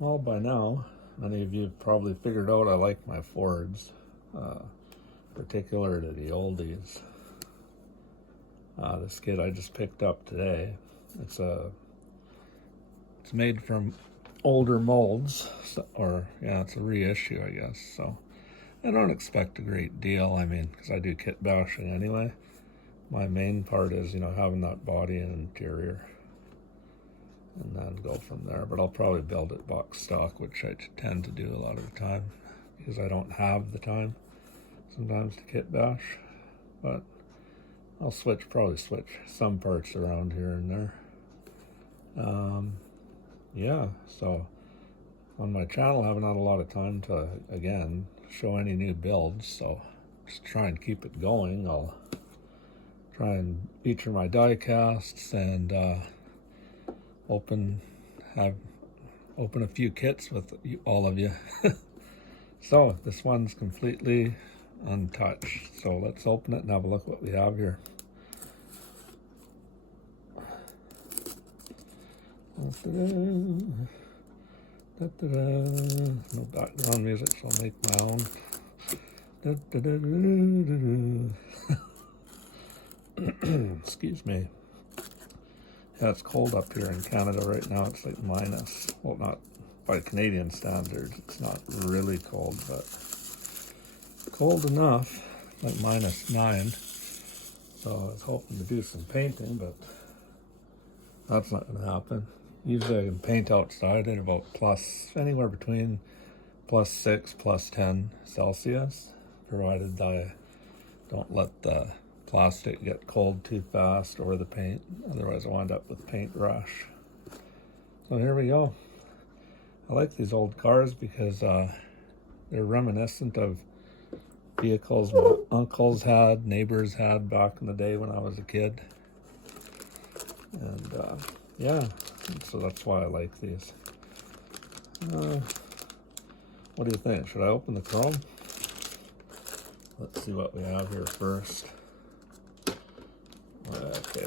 Well, by now, many of you have probably figured out I like my Fords, particularly the oldies. This kit I just picked up today. It's made from older molds, it's a reissue, I guess. So I don't expect a great deal. I mean, because I do kit bashing anyway. My main part is, having that body and interior, and then go from there. But I'll probably build it box stock, which I tend to do a lot of the time because I don't have the time sometimes to kit bash. But I'll probably switch some parts around here and there. So on my channel, I haven't had a lot of time to, again, show any new builds, so just try and keep it going. I'll try and feature my die casts and open a few kits with all of you. So this one's completely untouched, so let's open it and have a look what we have here. No background music, so I'll make my own. Excuse me. Yeah, it's cold up here in Canada right now. It's like minus, well, not by Canadian standards, it's not really cold, but cold enough, like -9. So I was hoping to do some painting, but that's not going to happen. Usually I can paint outside at about anywhere between +6, +10 Celsius, provided I don't let the plastic get cold too fast or the paint. Otherwise I'll wind up with paint rush. So here we go. I like these old cars because they're reminiscent of vehicles my uncles had, neighbors had back in the day when I was a kid. And so that's why I like these. What do you think? Should I open the chrome? Let's see what we have here first. Okay,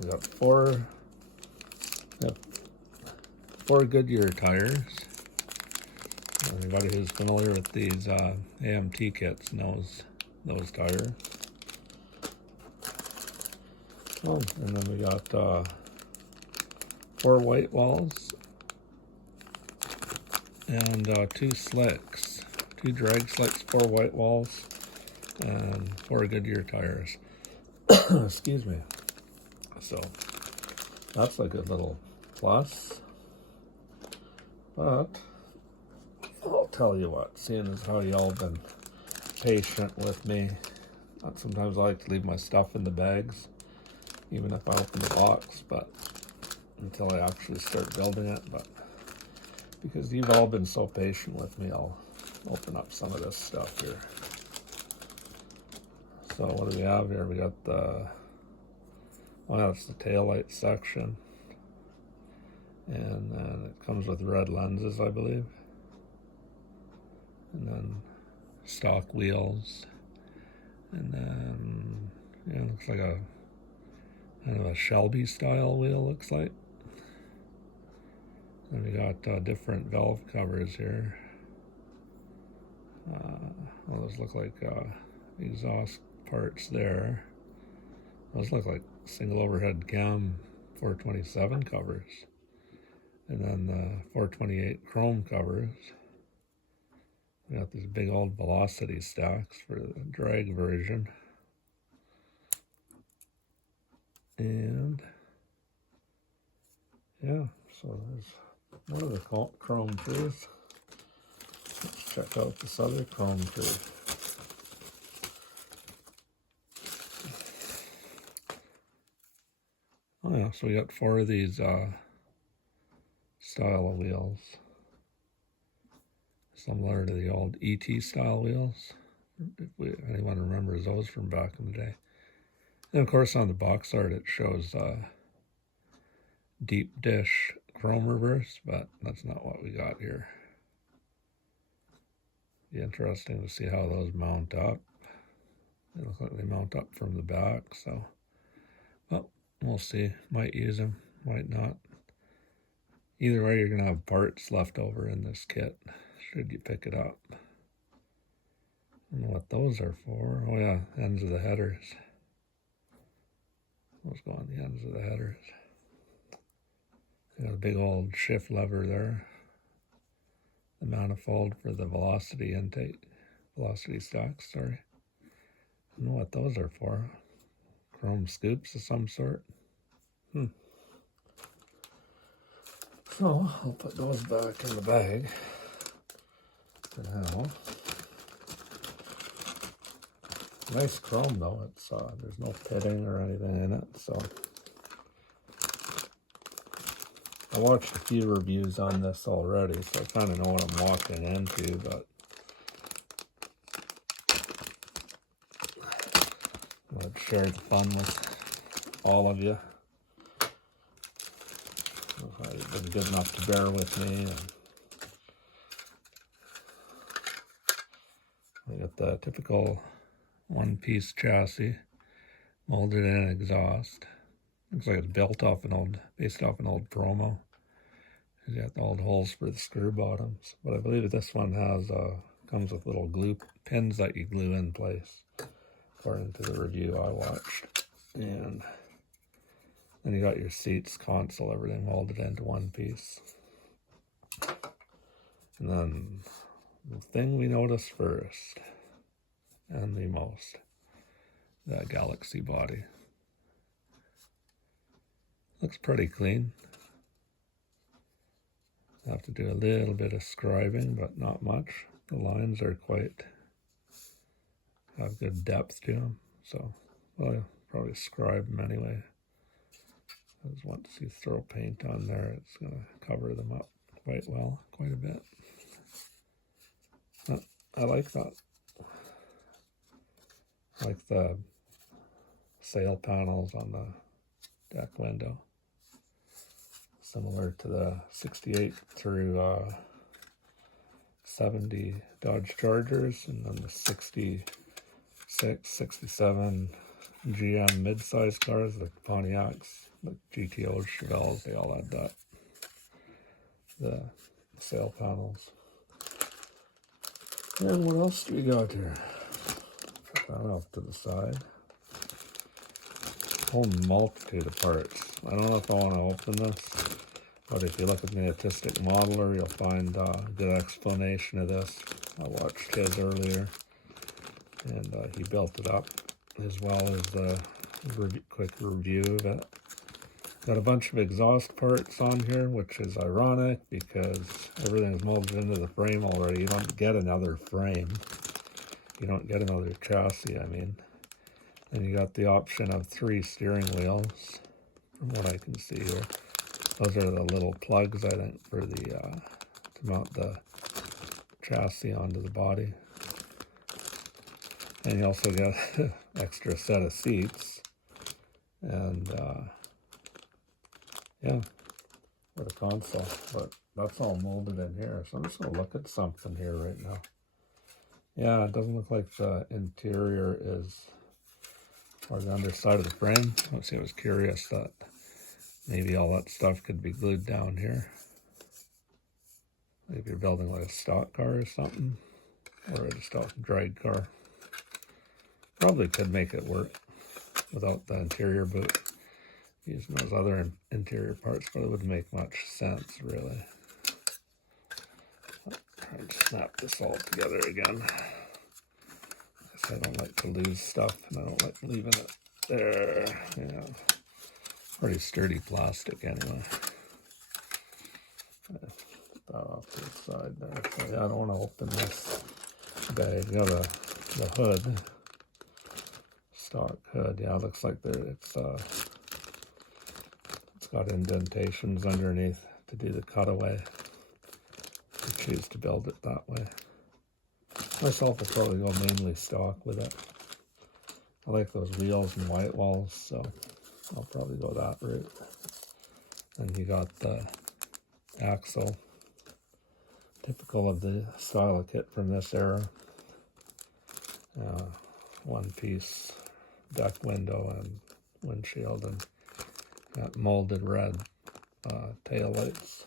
we got four Goodyear tires. Anybody who's familiar with these AMT kits knows those tires. Oh, and then we got 4 white walls and 2 slicks, 2 drag slicks, 4 white walls, and 4 Goodyear tires. Excuse me. So that's a good little plus. But I'll tell you what, seeing as how y'all been patient with me, sometimes I like to leave my stuff in the bags, even if I open the box, but until I actually start building it. But because you've all been so patient with me, I'll open up some of this stuff here. So what do we have here? We got that's the taillight section. And then it comes with red lenses, I believe. And then stock wheels. And then, it looks like a kind of a Shelby style wheel, looks like. Then we got different valve covers here. Those look like exhaust parts there. Those look like single overhead cam 427 covers. And then the 428 chrome covers. We got these big old velocity stacks for the drag version. And yeah, so there's one of the chrome trees. Let's check out this other chrome tree. Oh yeah, so we got 4 of these style of wheels, similar to the old ET style wheels, if anyone remembers those from back in the day. And of course on the box art it shows deep dish chrome reverse, but that's not what we got here. Be interesting to see how those mount up. They look like they mount up from the back, so well, we'll see. Might use them, might not. Either way, you're going to have parts left over in this kit, should you pick it up. I don't know what those are for. Oh yeah, ends of the headers. Those go on the ends of the headers. Got a big old shift lever there. The manifold for the velocity intake. Velocity stocks, sorry. I don't know what those are for. Chrome scoops of some sort. So I'll put those back in the bag for now. Nice chrome though. It's there's no pitting or anything in it, so I watched a few reviews on this already, so I kind of know what I'm walking into, but I'd share the fun with all of you. You've been good enough to bear with me. And we got the typical one-piece chassis, molded in exhaust. Looks like it's based off an old promo. You got the old holes for the screw bottoms, but I believe this one comes with little glue pins that you glue in place, according to the review I watched. And then you got your seats, console, everything molded into one piece. And then the thing we noticed first, and the most, the Galaxie body. Looks pretty clean. Have to do a little bit of scribing, but not much. The lines are have good depth to them, so I'll probably scribe them anyway. Because once you throw paint on there, it's going to cover them up quite a bit. I like that. I like the sail panels on the deck window. Similar to the 68 through 70 Dodge Chargers, and then the 66, 67 GM mid-size cars, the Pontiacs, the GTOs, Chevelles, they all had that. The sail panels. And what else do we got here? Put that off to the side. Whole multitude of parts. I don't know if I want to open this, but if you look at the Artistic Modeler, you'll find a good explanation of this. I watched his earlier, and he built it up, as well as a quick review of it. Got a bunch of exhaust parts on here, which is ironic because everything's molded into the frame already. You don't get another frame. You don't get another chassis, I mean. And you got the option of 3 steering wheels, from what I can see here. Those are the little plugs, I think, for the to mount the chassis onto the body. And you also get an extra set of seats. And yeah, for the console. But that's all molded in here. So I'm just going to look at something here right now. Yeah, it doesn't look like the interior is, or the underside of the frame. Let's see, I was curious that maybe all that stuff could be glued down here. Maybe you're building like a stock car or something, or a stock drag car. Probably could make it work without the interior boot. Using those other interior parts probably wouldn't make much sense, really. I'll try and snap this all together again. I don't like to lose stuff, and I don't like leaving it there. Yeah, pretty sturdy plastic anyway. Put that off to the side there. So yeah, I don't want to open this bag. You got the hood, stock hood. Yeah, it looks like it's got indentations underneath to do the cutaway. I choose to build it that way. Myself will probably go mainly stock with it. I like those wheels and white walls, so I'll probably go that route. And you got the axle, typical of the style of kit from this era. One-piece deck window and windshield, and got molded red tail lights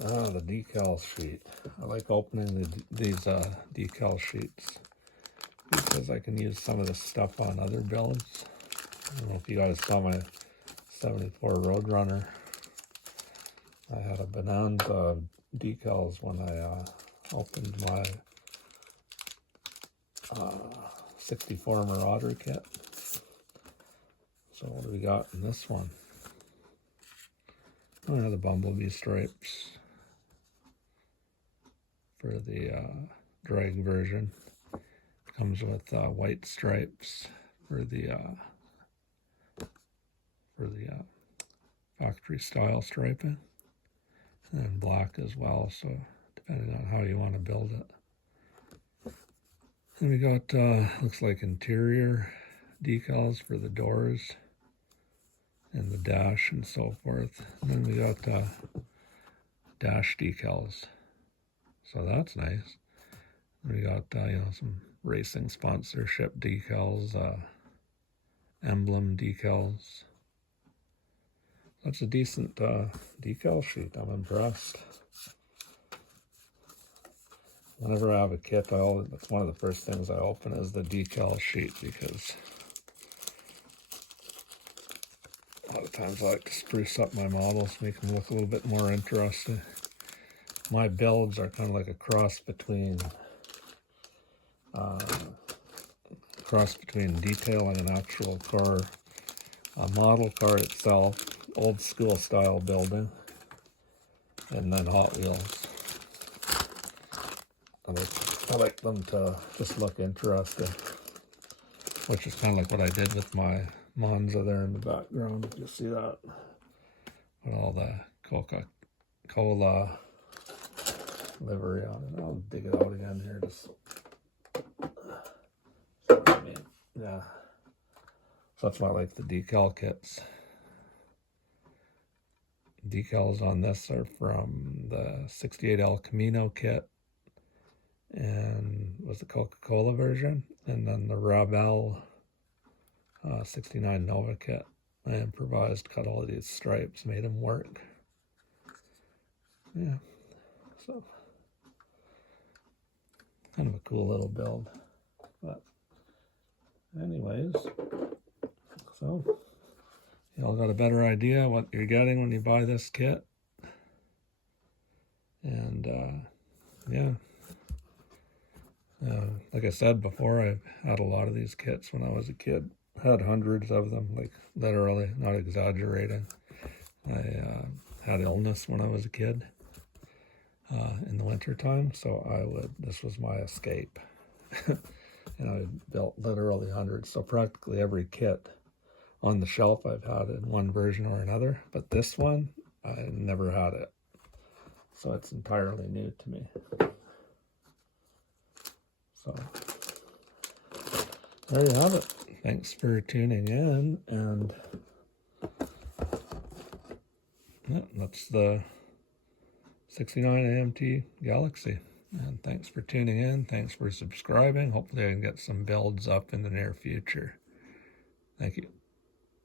Ah, the decal sheet. I like opening these decal sheets because I can use some of this stuff on other builds. I don't know if you guys saw my 74 Roadrunner. I had a bonanza decals when I opened my 64 Marauder kit. So what do we got in this one? Oh yeah, the bumblebee stripes for the drag version. Comes with white stripes for the factory style striping, and then black as well, so depending on how you want to build it. Then we got looks like interior decals for the doors and the dash and so forth. And then we got dash decals, so that's nice. We got you know, some racing sponsorship decals, emblem decals. That's a decent decal sheet. I'm impressed. Whenever I have a kit, that's one of the first things I open is the decal sheet, because a lot of times I like to spruce up my models, make them look a little bit more interesting. My builds are kind of like a cross between detailing an actual car, a model car itself, old school style building, and then Hot Wheels. I like them to just look interesting, which is kind of like what I did with my Monza there in the background. You see that? With all the Coca-Cola livery on it. I'll dig it out again here. Yeah. So that's why I like the decal kits. Decals on this are from the 68 El Camino kit, and was the Coca-Cola version, and then the Rabel 69 Nova kit. I improvised, cut all of these stripes, made them work. Yeah, so kind of a cool little build. But anyways, so you all got a better idea what you're getting when you buy this kit. And yeah. Like I said before, I've had a lot of these kits when I was a kid. Had hundreds of them, like literally, not exaggerating. I had illness when I was a kid in the winter time, so this was my escape. And I built literally hundreds, so practically every kit on the shelf I've had in one version or another, but this one, I never had it. So it's entirely new to me. So there you have it. Thanks for tuning in, and yeah, that's the 69 AMT Galaxie. And thanks for tuning in. Thanks for subscribing. Hopefully I can get some builds up in the near future. Thank you.